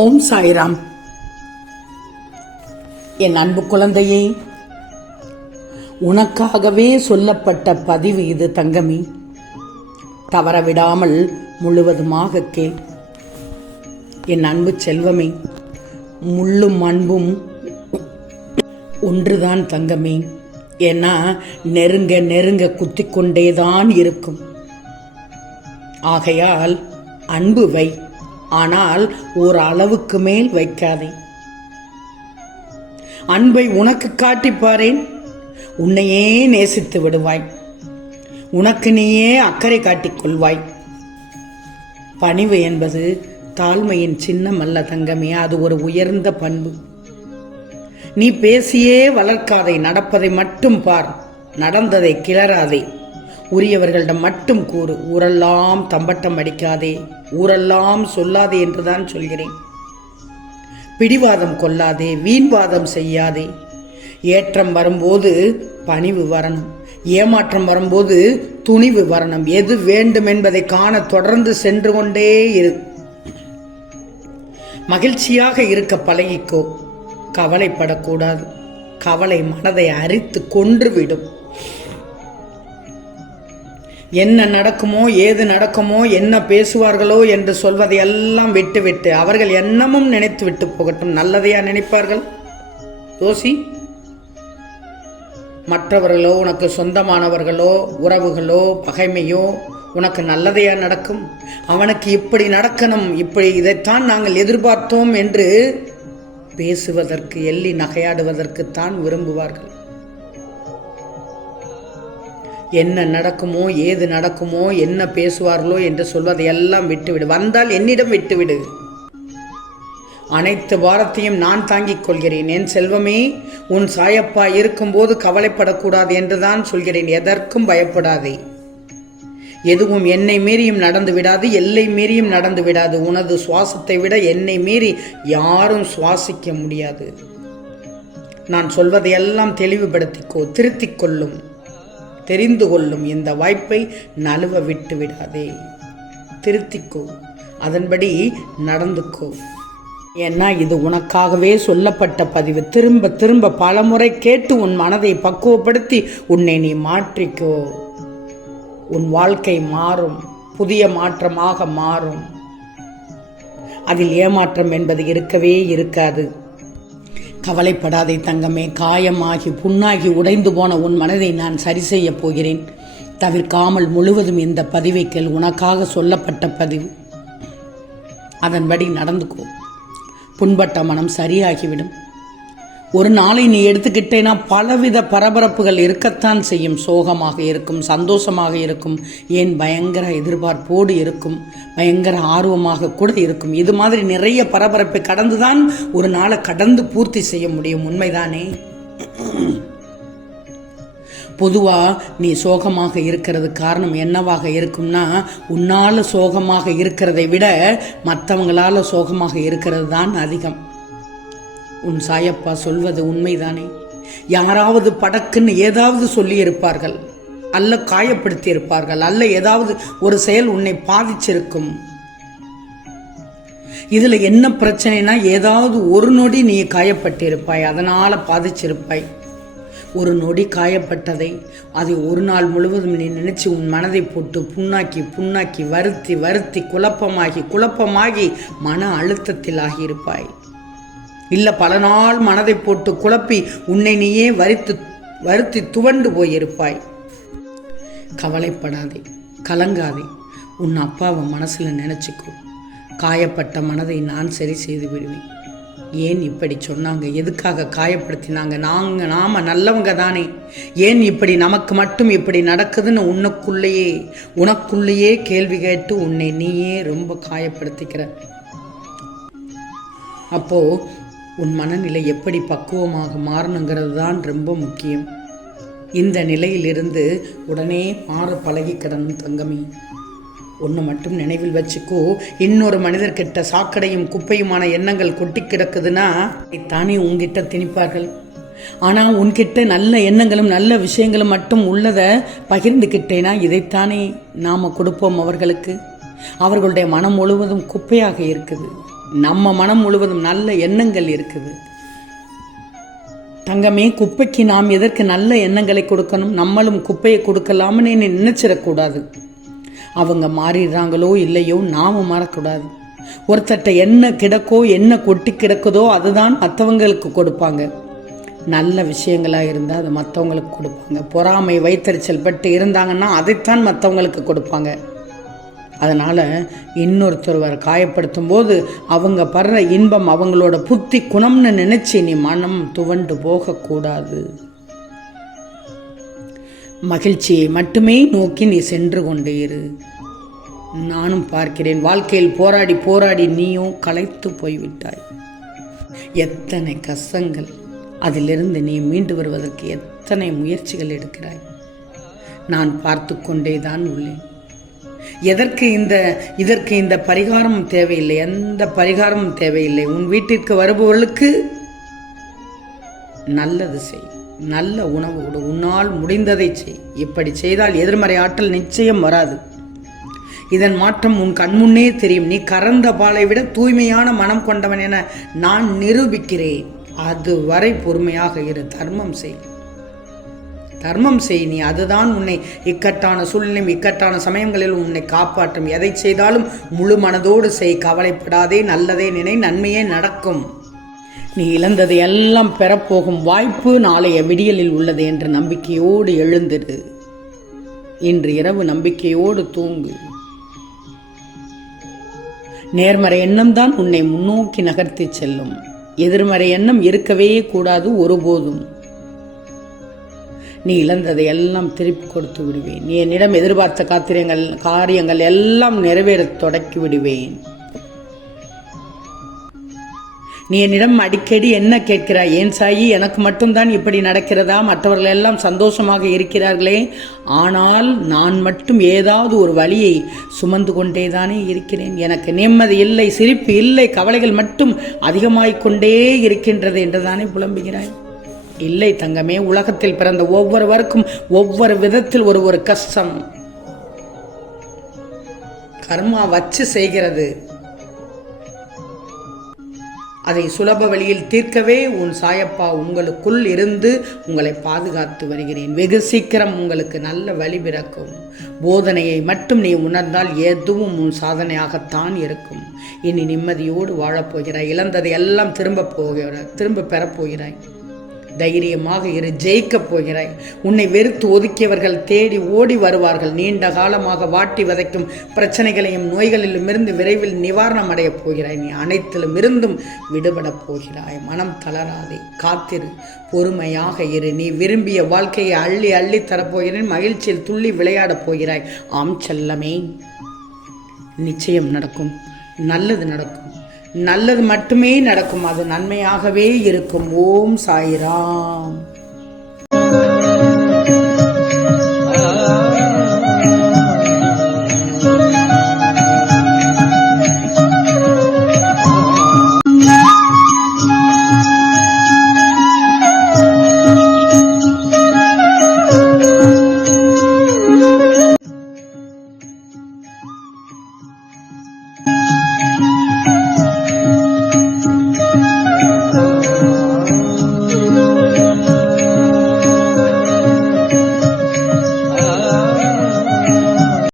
ஓம் சாய்ராம். என் அன்பு குழந்தையே, உனக்காகவே சொல்லப்பட்ட பதிவு இது தங்கமி. தவறவிடாமல் முழுவதுமாக கேள். என் அன்பு செல்வமே, முள்ளும் அன்பும் ஒன்றுதான் தங்கமே. ஏன்னா நெருங்க நெருங்க குத்திக்கொண்டேதான் இருக்கும். ஆகையால் அன்பு வை, ஆனால் ஒரு அளவுக்கு மேல் வைக்காதே. அன்பை உனக்கு காட்டிப்பாரேன், உன்னையே நேசித்து விடுவாய். உனக்கு நீயே அக்கறை காட்டிக் கொள்வாய். பணிவு என்பது தாழ்மையின் சின்னம் அல்ல தங்கமே, அது ஒரு உயர்ந்த பண்பு. நீ பேசியே வளர்க்காதே, நடப்பதை மட்டும் பார், நடந்ததை கிளறாதே. உரியவர்களிடம் மட்டும் கூறு, ஊரெல்லாம் தம்பட்டம் அடிக்காதே, ஊரெல்லாம் சொல்லாதே என்றுதான் சொல்கிறேன். பிடிவாதம் கொள்ளாதே, வீண்வாதம் செய்யாதே. ஏற்றம் வரும்போது பணிவு வரணும், ஏமாற்றம் வரும்போது துணிவு வரணும். எது வேண்டும் என்பதை காண தொடர்ந்து சென்று கொண்டே இரு. மகிழ்ச்சியாக இருக்க பழகிக்கோ, கவலைப்படக்கூடாது. கவலை மனதை அரித்து கொன்றுவிடும். என்ன நடக்குமோ, ஏது நடக்குமோ, என்ன பேசுவார்களோ என்று சொல்வதை எல்லாம் விட்டுவிட்டு அவர்கள் என்னமும் நினைத்து விட்டு போகட்டும். நல்லதையா நினைப்பார்கள்? யோசி. மற்றவர்களோ, உனக்கு சொந்தமானவர்களோ, உறவுகளோ, பகைமையோ உனக்கு நல்லதையா நடக்கும்? அவனுக்கு இப்படி நடக்கணும், இப்படி இதைத்தான் நாங்கள் எதிர்பார்த்தோம் என்று பேசுவதற்கு, எள்ளி நகையாடுவதற்குத்தான் விரும்புவார்கள். என்ன நடக்குமோ, ஏது நடக்குமோ, என்ன பேசுவார்களோ என்று சொல்வதை எல்லாம் விட்டுவிடு. வந்தால் என்னிடம் விட்டுவிடு. அனைத்து பாரத்தையும் நான் தாங்கிக் கொள்கிறேன். என் செல்வமே, உன் சாயப்பா இருக்கும்போது கவலைப்படக்கூடாது என்றுதான் சொல்கிறேன். எதற்கும் பயப்படாதே. எதுவும் என்னை மீறியும் நடந்து விடாது, எல்லை மீறியும் நடந்து விடாது. உனது சுவாசத்தை விட என்னை மீறி யாரும் சுவாசிக்க முடியாது. நான் சொல்வதையெல்லாம் தெளிவுபடுத்திக்கோ, திருத்திக் கொள்ளும், தெரிந்து கொள்ளும். இந்த வாய்ப்பை நழுவ விட்டு விடாதே. திருத்திக்கோ, அதன்படி நடந்துக்கோ. ஏன்னா இது உனக்காகவே சொல்லப்பட்ட பதிவு. திரும்ப திரும்ப பலமுறை கேட்டு உன் மனதை பக்குவப்படுத்தி உன்னை நீ மாற்றிக்கோ. உன் வாழ்க்கை மாறும், புதிய மாற்றமாக மாறும். அதில் ஏமாற்றம் என்பது இருக்கவே இருக்காது. கவலைப்படாதே தங்கமே. காயமாகி புண்ணாகி உடைந்து போன உன் மனதை நான் சரி செய்ய போகிறேன். தவிர்க்காமல் முழுவதும் இந்த பதிவை கேள். உனக்காக சொல்லப்பட்ட பதிவு. அதன்படி நடந்துக்கோ. புண்பட்ட மனம் சரியாகிவிடும். ஒரு நாளை நீ எடுத்துக்கிட்டேன்னா பலவித பரபரப்புகள் இருக்கத்தான் செய்யும். சோகமாக இருக்கும், சந்தோஷமாக இருக்கும், ஏன் பயங்கர எதிர்பார்ப்போடு இருக்கும், பயங்கர ஆர்வமாக கூட இருக்கும். இது மாதிரி நிறைய பரபரப்பை கடந்துதான் ஒரு நாளை கடந்து பூர்த்தி செய்ய முடியும். உண்மைதானே? பொதுவா நீ சோகமாக இருக்கிறது காரணம் என்னவாக இருக்கும்னா, உன்னால சோகமாக இருக்கிறதை விட மற்றவங்களால சோகமாக இருக்கிறது தான் அதிகம். உன் சாயப்பா சொல்வது உண்மைதானே? யாராவது படக்குன்னு ஏதாவது சொல்லி இருப்பார்கள், அல்ல காயப்படுத்தி இருப்பார்கள், அல்ல ஏதாவது ஒரு செயல் உன்னை பாதிச்சிருக்கும். இதுல என்ன பிரச்சனைனா, ஏதாவது ஒரு நொடி நீ காயப்பட்டிருப்பாய், அதனால பாதிச்சிருப்பாய். ஒரு நொடி காயப்பட்டதை அதை ஒரு நாள் முழுவதும் நீ நினைச்சு உன் மனதை போட்டு புண்ணாக்கி புண்ணாக்கி வருத்தி வருத்தி குழப்பமாகி மன அழுத்தத்தில் ஆகியிருப்பாய். இல்ல பல நாள் மனதை போட்டு குழப்பி உன்னை நீயே வருத்தி துவண்டு போயிருப்பாய். கவலைப்படாதே, கலங்காதே. உன் அப்பாவை மனசுல நினைச்சுக்கோ. காயப்பட்ட மனதை நான் சரி செய்து விடுவேன். ஏன் இப்படி சொன்னாங்க, எதுக்காக காயப்படுத்தினாங்க, நாம நல்லவங்க தானே, ஏன் இப்படி நமக்கு மட்டும் இப்படி நடக்குதுன்னு உனக்குள்ளேயே கேள்வி கேட்டு உன்னை நீயே ரொம்ப காயப்படுத்திக்கிற. அப்போ உன் மனநிலை எப்படி பக்குவமாக மாறணுங்கிறது தான் ரொம்ப முக்கியம். இந்த நிலையிலிருந்து உடனே மாற பழகிக்கிடணும் தங்கமே. ஒன்று மட்டும் நினைவில் வச்சுக்கோ, இன்னொரு மனிதர்கிட்ட சாக்கடையும் குப்பையுமான எண்ணங்கள் கொட்டி கிடக்குதுன்னா தானே உன்கிட்ட திணிப்பார்கள். ஆனால் உன்கிட்ட நல்ல எண்ணங்களும் நல்ல விஷயங்களும் மட்டும் உள்ளதை பகிர்ந்துக்கிட்டேனா இதைத்தானே நாம் கொடுப்போம் அவர்களுக்கு. அவர்களுடைய மனம் முழுவதும் குப்பையாக இருக்குது. நம்ம மனம் முழுவதும் நல்ல எண்ணங்கள் இருக்குது. தங்கமே, குப்பைக்கு நாம் எதற்கு நல்ல எண்ணங்களை கொடுக்கணும்? நம்மளும் குப்பையை கொடுக்கலாம்னு நினைச்சிடக்கூடாது. அவங்க மாறிடுறாங்களோ இல்லையோ நாம மாறக்கூடாது. ஒருத்தட்ட என்ன கிடக்கோ என்ன கொட்டி கிடக்குதோ அதுதான் மற்றவங்களுக்கு கொடுப்பாங்க. நல்ல விஷயங்களாக இருந்தால் அதை மற்றவங்களுக்கு கொடுப்பாங்க. பொறாமை வைத்தறிச்சல் பட்டு இருந்தாங்கன்னா அதைத்தான் மற்றவங்களுக்கு கொடுப்பாங்க. அதனால் இன்னொருத்தர் காயப்படுத்தும் போது அவங்க படுற இன்பம் அவங்களோட புத்தி குணம்னு நினைச்சு நீ மனம் துவண்டு போகக்கூடாது. மகிழ்ச்சியை மட்டுமே நோக்கி நீ சென்று கொண்டே இரு. நானும் பார்க்கிறேன், வாழ்க்கையில் போராடி போராடி நீயும் களைத்து போய்விட்டாய். எத்தனை கஷ்டங்கள், அதிலிருந்து நீ மீண்டு வருவதற்கு எத்தனை முயற்சிகள் எடுக்கிறாய். நான் பார்த்து கொண்டே தான் உள்ளேன். இதற்கு இந்த பரிகாரம் தேவையில்லை, எந்த பரிகாரமும் தேவையில்லை. உன் வீட்டிற்கு வருபவர்களுக்கு நல்லது செய், நல்ல உணவு கொடு, உன்னால் முடிந்ததை செய். இப்படி செய்தால் எதிர்மறை ஆற்றல் நிச்சயம் வராது. இதன் மாற்றம் உன் கண்முன்னே தெரியும். நீ கறந்த பாலை விட தூய்மையான மனம் கொண்டவன் என நான் நிரூபிக்கிறேன். அதுவரை பொறுமையாக இரு. தர்மம் செய் நீ. அதுதான் உன்னை இக்கட்டான சூழ்நிலையும் இக்கட்டான சமயங்களில் உன்னை காப்பாற்றும். எதை செய்தாலும் முழு மனதோடு செய். கவலைப்படாதே, நல்லதே நினை, நன்மையே நடக்கும். நீ இழந்ததை எல்லாம் பெறப்போகும் வாய்ப்பு நாளைய விடியலில் உள்ளது என்ற நம்பிக்கையோடு எழுந்திரு. இன்று இரவு நம்பிக்கையோடு தூங்கு. நேர்மறை எண்ணம் தான் உன்னை முன்னோக்கி நகர்த்தி செல்லும். எதிர்மறை எண்ணம் இருக்கவே கூடாது ஒருபோதும். நீ இழந்ததை எல்லாம் திருப்பி கொடுத்து விடுவேன். நீ என்னிடம் எதிர்பார்த்த காரியங்கள் எல்லாம் நிறைவேறத் தொடக்கி விடுவேன். நீ என்னிடம் அடிக்கடி என்ன கேட்கிறாய்? ஏன் சாயி, எனக்கு மட்டும்தான் இப்படி நடக்கிறதா? மற்றவர்கள் எல்லாம் சந்தோஷமாக இருக்கிறார்களே, ஆனால் நான் மட்டும் ஏதாவது ஒரு வழியை சுமந்து கொண்டேதானே இருக்கிறேன். எனக்கு நிம்மதி இல்லை, சிரிப்பு இல்லை, கவலைகள் மட்டும் அதிகமாகிக்கொண்டே இருக்கின்றது என்றுதானே புலம்புகிறாய். இல்லை தங்கமே, உலகத்தில் பிறந்த ஒவ்வொருவருக்கும் ஒவ்வொரு விதத்தில் ஒரு கஷ்டம் கர்மா வச்சு செய்கிறது. அதை சுலப வழியில் தீர்க்கவே உன் சாயப்பா உங்களுக்குள் இருந்து உங்களை பாதுகாத்து வருகிறேன். வெகு சீக்கிரம் உங்களுக்கு நல்ல வழி பிறக்கும். போதனையை மட்டும் நீ உணர்ந்தால் எதுவும் உன் சாதனையாகத்தான் இருக்கும். இனி நிம்மதியோடு வாழப்போகிறாய். இழந்ததை எல்லாம் திரும்ப பெறப்போகிறாய். தைரியமாக இரு, ஜெயிக்கப் போகிறாய். உன்னை வெறுத்து ஒதுக்கியவர்கள் தேடி ஓடி வருவார்கள். நீண்ட காலமாக வாட்டி வதைக்கும் பிரச்சனைகளையும் நோய்களிலும் இருந்து விரைவில் நிவாரணம் அடையப் போகிறாய். நீ அனைத்திலும் இருந்தும் விடுபடப் போகிறாய். மனம் தளராதே, காத்திரு, பொறுமையாக இரு. நீ விரும்பிய வாழ்க்கையை அள்ளி அள்ளி தரப்போகிறேன். மகிழ்ச்சியில் துள்ளி விளையாடப் போகிறாய். ஆம் செல்லமே, நிச்சயம் நடக்கும். நல்லது நடக்கும். நல்லது மட்டுமே நடக்கும். அது நன்மையாகவே இருக்கும். ஓம் சாய்ராம்.